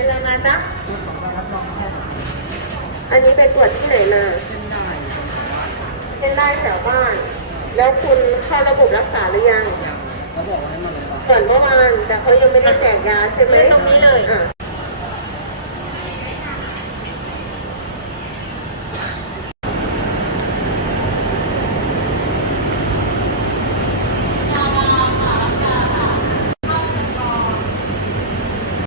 เป็นอะไรมาจ๊ะ ของเรารับรองแพทย์ อันนี้ไปตรวจที่ไหนมา เส้นได้ของบ้าน เส้นได้แถวบ้าน แล้วคุณเข้าระบบรักษาหรือยัง ยังเขาบอกว่าให้มาโรงพยาบาล ก่อนเมื่อวานแต่เขายังไม่ได้แจกยาใช่ไหม ตรงนี้เลย อ่ะ